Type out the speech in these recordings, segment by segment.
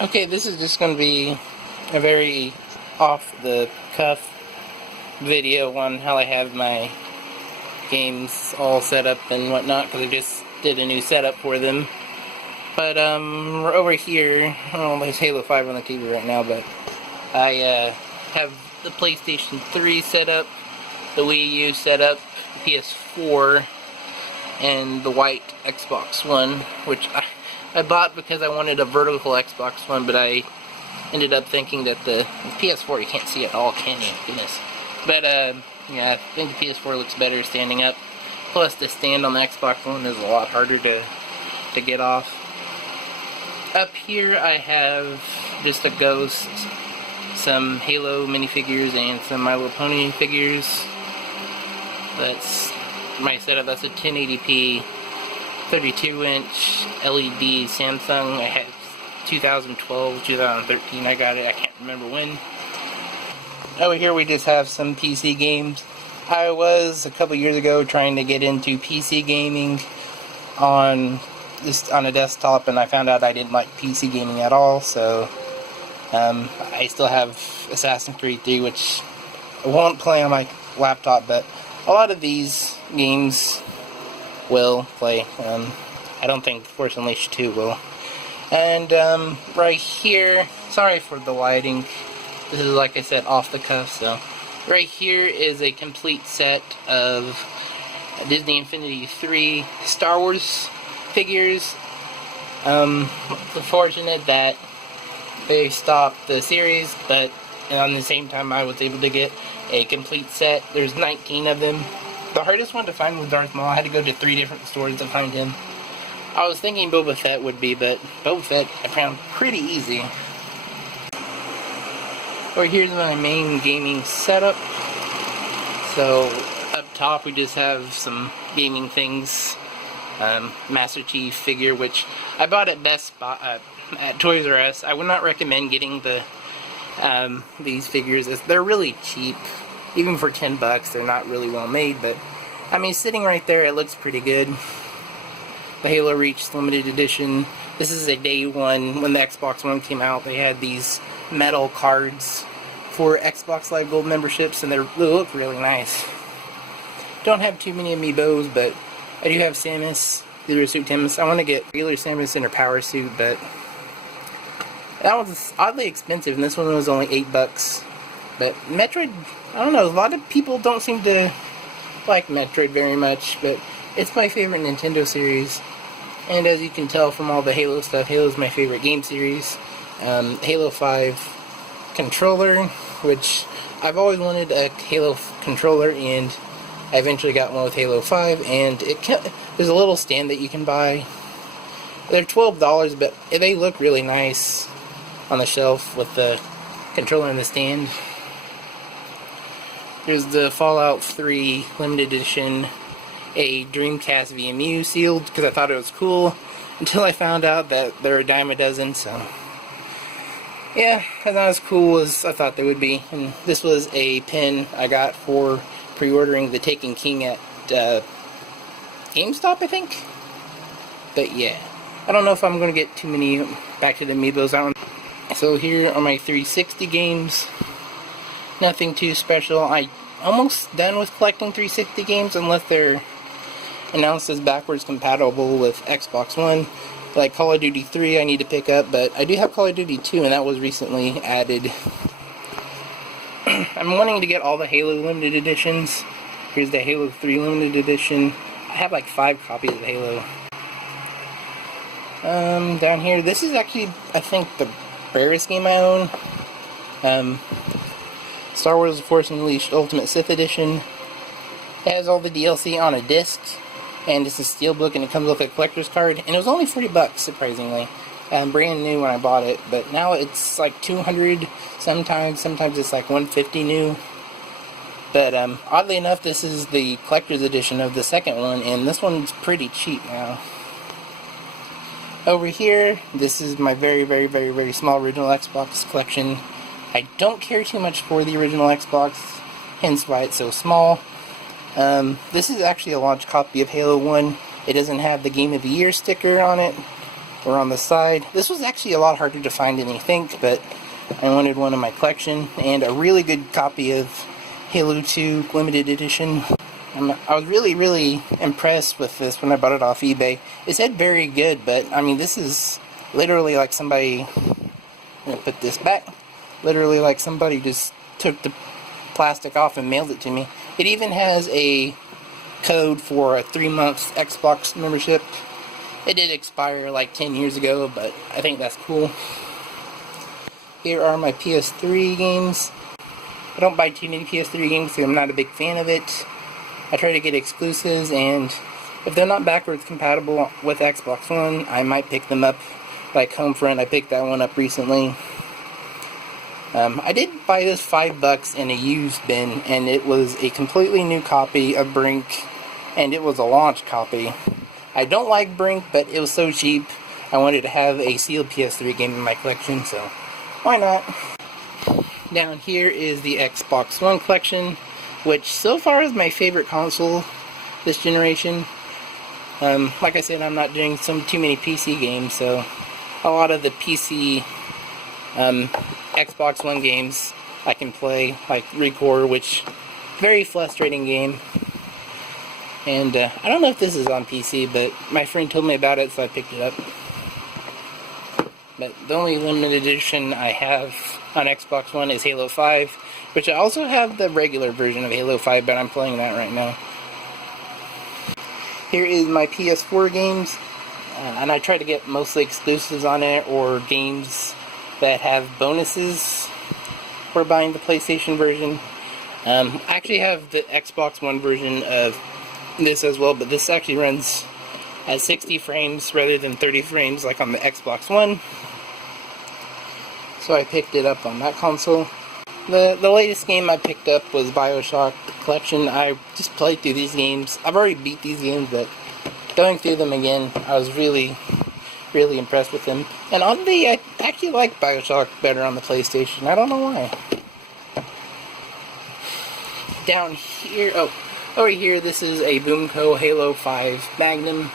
Okay, this is just going to be a very off-the-cuff video on how I have my games all set up and whatnot, because I just did a new setup for them. But, we're over here, oh, there's Halo 5 on the TV right now, but I, have the PlayStation 3 set up, the Wii U set up, the PS4, and the white Xbox One, which I bought because I wanted a vertical Xbox One, but I ended up thinking that the PS4, you can't see it all, can you? Goodness. But, yeah, I think the PS4 looks better standing up. Plus, the stand on the Xbox One is a lot harder to get off. Up here, I have just a Ghost, some Halo minifigures, and some My Little Pony figures. That's my setup. That's a 1080p 32-inch LED Samsung. I have 2012, 2013 I got it. I can't remember when. Over here we just have some PC games. I was a couple years ago trying to get into PC gaming on a desktop, and I found out I didn't like PC gaming at all, so I still have Assassin's Creed 3, which I won't play on my laptop, but a lot of these games will play. I don't think Force Unleashed 2 will. And right here, sorry for the lighting, this is, like I said, off the cuff, so right here is a complete set of Disney Infinity 3 Star Wars figures. Unfortunate that they stopped the series, but on the same time I was able to get a complete set. There's 19 of them. The hardest one to find was Darth Maul. I had to go to 3 different stores to find him. I was thinking Boba Fett would be, but Boba Fett I found pretty easy. Over here's my main gaming setup. So up top we just have some gaming things. Master Chief figure, which I bought at Best Buy, at Toys R Us. I would not recommend getting these figures. They're really cheap. Even for 10 bucks, they're not really well made, but I mean, sitting right there, it looks pretty good. The Halo Reach limited edition. This is a day one. When the Xbox One came out, they had these metal cards for Xbox Live Gold memberships, and they look really nice. Don't have too many amiibos, but I do have Samus, Zero Suit Samus. I want to get regular Samus in her power suit, but that was oddly expensive, and this one was only 8 bucks. But Metroid, I don't know, a lot of people don't seem to like Metroid very much, but it's my favorite Nintendo series. And as you can tell from all the Halo stuff, Halo's my favorite game series. Halo 5 controller, which I've always wanted a Halo controller, and I eventually got one with Halo 5, and there's a little stand that you can buy. They're $12, but they look really nice on the shelf with the controller and the stand. There's the Fallout 3 limited edition, a Dreamcast VMU sealed, because I thought it was cool, until I found out that they're a dime a dozen, so yeah, not as cool as I thought they would be. And this was a pin I got for pre-ordering The Taken King at GameStop, I think? But yeah, I don't know if I'm going to get too many back to the amiibos. So here are my 360 games. Nothing too special. I'm almost done with collecting 360 games unless they're announced as backwards compatible with Xbox One. Like Call of Duty 3 I need to pick up, but I do have Call of Duty 2, and that was recently added. I'm wanting to get all the Halo limited editions. Here's the Halo 3 limited edition. I have like 5 copies of Halo. Down here, this is actually, I think, the rarest game I own. Star Wars Force Unleashed Ultimate Sith Edition. It has all the DLC on a disc, and it's a steelbook, and it comes with a collector's card, and it was only 40 bucks, surprisingly. Brand new when I bought it, but now it's like 200 sometimes it's like 150 new. But oddly enough, this is the collector's edition of the second one, and this one's pretty cheap now. Over here, this is my very, very, very, very small original Xbox collection. I don't care too much for the original Xbox, hence why it's so small. This is actually a launch copy of Halo 1. It doesn't have the Game of the Year sticker on it, were on the side. This was actually a lot harder to find than you think, but I wanted one in my collection, and a really good copy of Halo 2 limited edition. I was really impressed with this when I bought it off eBay. It said very good, but I mean, this is literally like somebody, I'm gonna put this back, literally like somebody just took the plastic off and mailed it to me. It even has a code for a 3-month Xbox membership. It did expire like 10 years ago, but I think that's cool. Here are my PS3 games. I don't buy too many PS3 games because I'm not a big fan of it. I try to get exclusives, and if they're not backwards compatible with Xbox One, I might pick them up. Like Homefront, I picked that one up recently. I did buy this $5 in a used bin, and it was a completely new copy of Brink, and it was a launch copy. I don't like Brink, but it was so cheap, I wanted to have a sealed PS3 game in my collection, so why not? Down here is the Xbox One collection, which so far is my favorite console this generation. Like I said, I'm not doing too many PC games, so a lot of the PC Xbox One games I can play, like ReCore, which very frustrating game. And I don't know if this is on PC, but my friend told me about it, so I picked it up. But the only limited edition I have on Xbox One is Halo 5, which I also have the regular version of Halo 5, but I'm playing that right now. Here is my PS4 games, and I try to get mostly exclusives on it, or games that have bonuses for buying the PlayStation version. I actually have the Xbox One version of this as well, but this actually runs at 60 frames rather than 30 frames like on the Xbox One. So I picked it up on that console. The latest game I picked up was BioShock Collection. I just played through these games. I've already beat these games, but going through them again, I was really impressed with them. And oddly, I actually like BioShock better on the PlayStation. I don't know why. Down here, over here, this is a Boomco Halo 5 Magnum.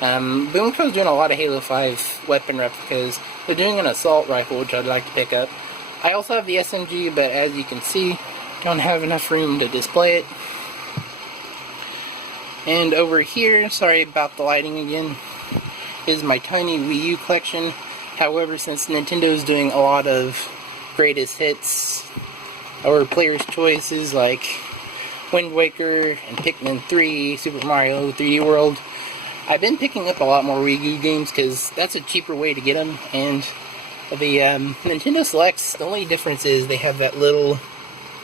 Boomco's doing a lot of Halo 5 weapon replicas. They're doing an assault rifle, which I'd like to pick up. I also have the SMG, but as you can see, don't have enough room to display it. And over here, sorry about the lighting again, is my tiny Wii U collection. However, since Nintendo's doing a lot of greatest hits or player's choices like Wind Waker and Pikmin 3, Super Mario 3D World, I've been picking up a lot more Wii U games because that's a cheaper way to get them. And the Nintendo Selects, the only difference is they have that little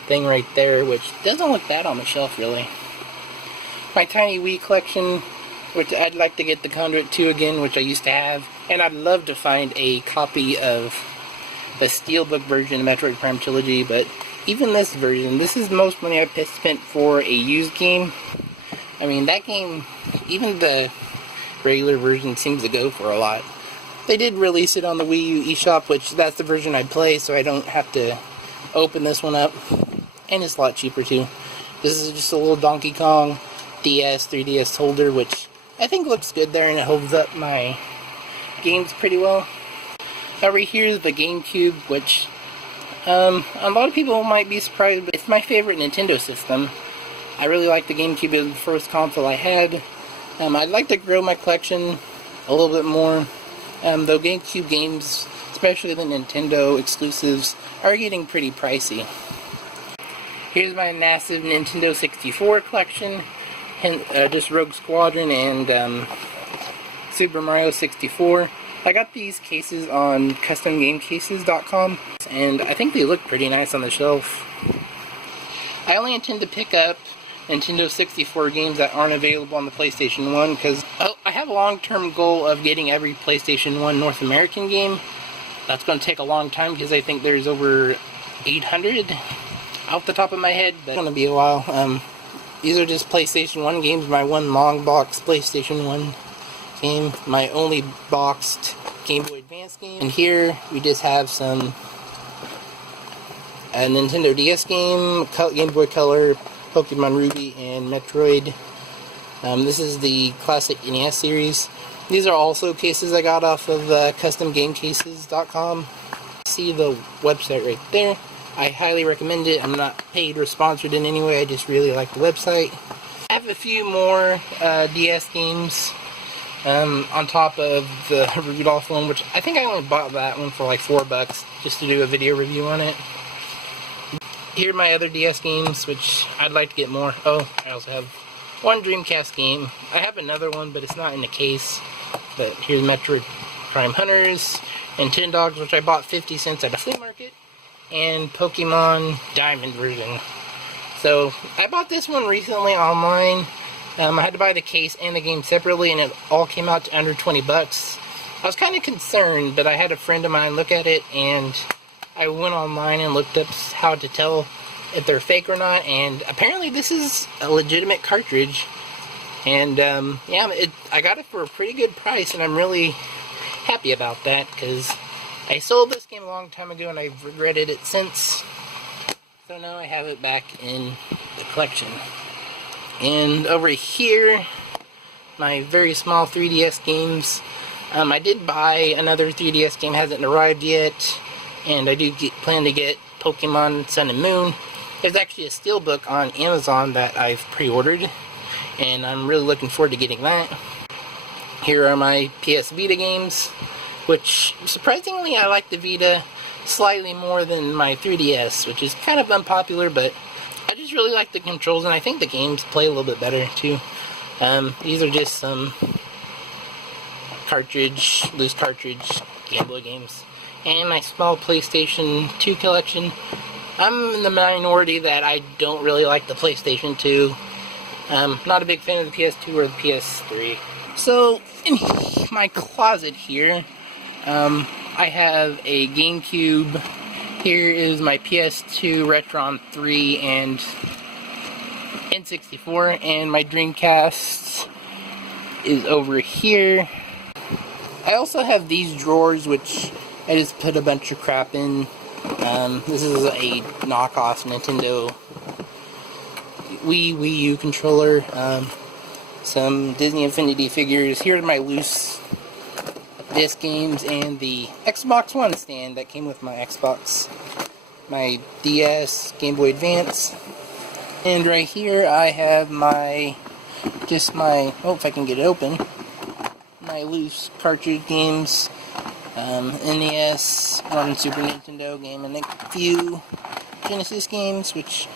thing right there, which doesn't look bad on the shelf really. My tiny Wii collection, which I'd like to get the Conduit 2 again, which I used to have, and I'd love to find a copy of the Steelbook version of Metroid Prime Trilogy, but even this version, this is the most money I've spent for a used game. I mean, that game, even the regular version seems to go for a lot. They did release it on the Wii U eShop, which that's the version I play, so I don't have to open this one up. And it's a lot cheaper too. This is just a little Donkey Kong DS, 3DS holder, which I think looks good there, and it holds up my games pretty well. Over here is the GameCube, which a lot of people might be surprised, but it's my favorite Nintendo system. I really like the GameCube. It was the first console I had. I'd like to grow my collection a little bit more. Though GameCube games, especially the Nintendo exclusives, are getting pretty pricey. Here's my massive Nintendo 64 collection. Just Rogue Squadron and Super Mario 64. I got these cases on CustomGameCases.com, and I think they look pretty nice on the shelf. I only intend to pick up Nintendo 64 games that aren't available on the PlayStation 1, because I have a long-term goal of getting every PlayStation 1 North American game. That's going to take a long time, because I think there's over 800 off the top of my head, but it's going to be a while. These are just PlayStation 1 games, my one long box PlayStation 1 game, my only boxed Game Boy Advance game. And here we just have some a Nintendo DS game, Game Boy Color, Pokemon Ruby, and Metroid. This is the classic NES series. These are also cases I got off of customgamecases.com. See the website right there. I highly recommend it. I'm not paid or sponsored in any way. I just really like the website. I have a few more DS games on top of the Rudolph one, which I think I only bought that one for like $4 just to do a video review on it. Here are my other DS games, which I'd like to get more. Oh, I also have one Dreamcast game. I have another one, but it's not in the case. But here's Metroid Prime Hunters and Nintendogs, which I bought 50 cents at a flea market, and Pokemon Diamond version. So I bought this one recently online. I had to buy the case and the game separately, and it all came out to under 20 bucks. I was kind of concerned, but I had a friend of mine look at it, and I went online and looked up how to tell if they're fake or not, and apparently this is a legitimate cartridge. And yeah, I got it for a pretty good price, and I'm really happy about that, because I sold this game a long time ago and I've regretted it since. So now I have it back in the collection. And over here, my very small 3DS games. I did buy another 3DS game, hasn't arrived yet, and I do plan to get Pokemon Sun and Moon. There's actually a steelbook on Amazon that I've pre-ordered, and I'm really looking forward to getting that. Here are my PS Vita games, which surprisingly I like the Vita slightly more than my 3DS, which is kind of unpopular, but I just really like the controls, and I think the games play a little bit better too. These are just some loose cartridge Game Boy games, and my small PlayStation 2 collection. I'm in the minority that I don't really like the PlayStation 2. Not a big fan of the PS2 or the PS3. So, in my closet here, I have a GameCube. Here is my PS2, Retron 3, and N64, and my Dreamcast is over here. I also have these drawers, which I just put a bunch of crap in. This is a knockoff Nintendo Wii U controller. Some Disney Infinity figures. Here are my loose disc games and the Xbox One stand that came with my Xbox, my DS, Game Boy Advance. And right here I have oh, if I can get it open, my loose cartridge games, NES, one Super Nintendo game, and a few Genesis games, which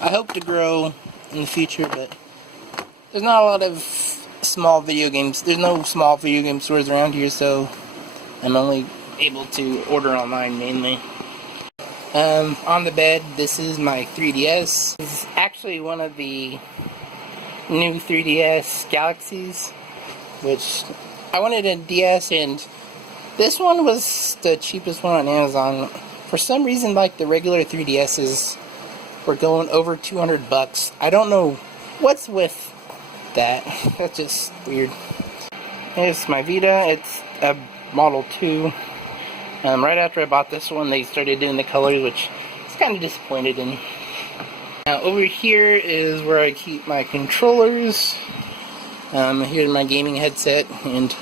I hope to grow in the future, but there's not a lot of small video games. There's no small video game stores around here, so I'm only able to order online mainly. On the bed, this is my 3DS. This is actually one of the new 3DS Galaxies, which I wanted a DS, and this one was the cheapest one on Amazon. For some reason, like, the regular 3DSs were going over 200 bucks. I don't know what's with that. That's just weird. Here's my Vita. It's a Model 2. Right after I bought this one, they started doing the colors, which I was kind of disappointed in. Now, over here is where I keep my controllers. Here's my gaming headset, and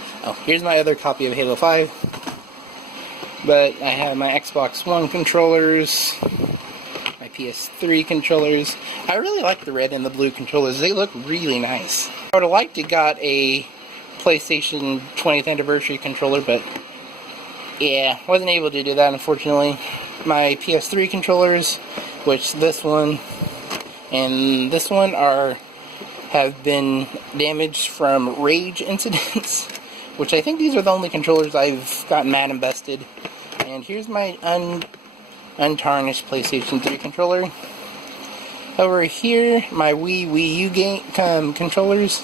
here's my other copy of Halo 5. But I have my Xbox One controllers, my PS3 controllers. I really like the red and the blue controllers. They look really nice. I would have liked to got a PlayStation 20th anniversary controller, but yeah, wasn't able to do that, unfortunately. My PS3 controllers, which this one and this one have been damaged from rage incidents, which I think these are the only controllers I've gotten mad and busted. And here's my untarnished PlayStation 3 controller. Over here, my Wii U game controllers,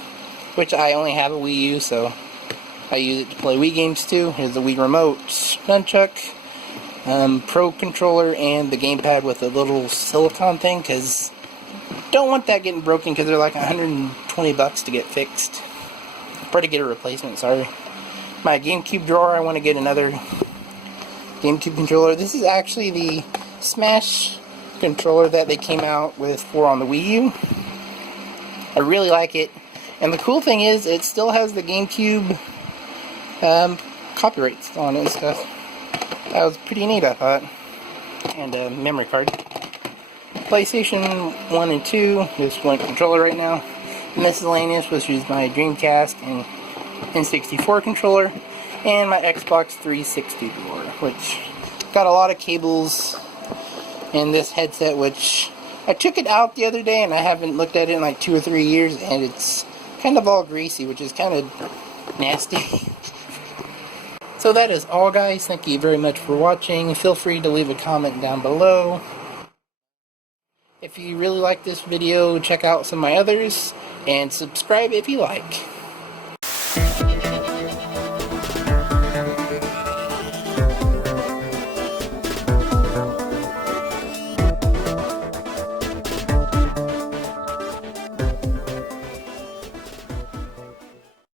which I only have a Wii U, so I use it to play Wii games too. Here's the Wii Remote, Nunchuck, Pro Controller, and the gamepad with a little silicone thing, because don't want that getting broken, because they're like 120 bucks to get fixed. Or to get a replacement, sorry. My GameCube drawer, I want to get another GameCube controller. This is actually the Smash controller that they came out with on the Wii U. I really like it. And the cool thing is, it still has the GameCube copyrights on it and stuff. That was pretty neat, I thought. And a memory card. PlayStation 1 and 2, just one controller right now. Miscellaneous, which is my Dreamcast and N64 controller. And my Xbox 360 controller, which got a lot of cables. And this headset, which I took it out the other day and I haven't looked at it in like 2 or 3 years, and it's kind of all greasy, which is kind of nasty. So that is all, guys. Thank you very much for watching. Feel free to leave a comment down below. If you really like this video, check out some of my others, and subscribe if you like.